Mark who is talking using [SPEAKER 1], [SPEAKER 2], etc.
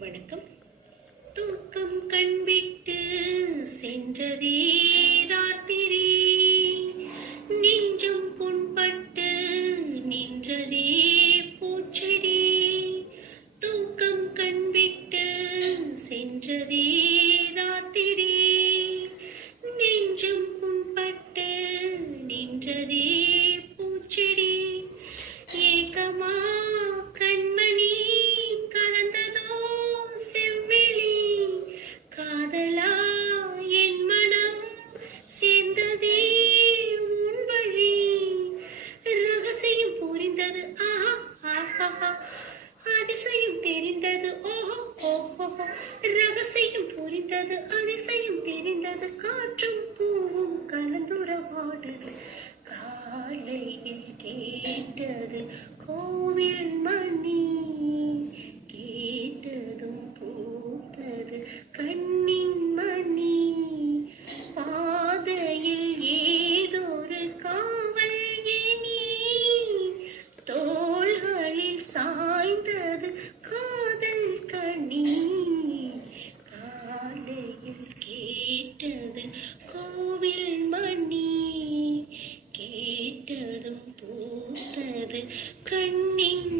[SPEAKER 1] வணக்கம். தூக்கம் கண்விட்டு சென்றதே ராத்திரி. நெஞ்சும் புண்பட்டு நின்றதே பூச்செடி. தூக்கம் கண்விட்டு சென்றதே ராத்திரி. ரகசியம் புரிந்தது அதிசயம் தெரிந்தது காற்றும் பூவும் கலந்துறவாடுது காலையில் கேட்டது கோவில் மணி. கண்ணின் மணி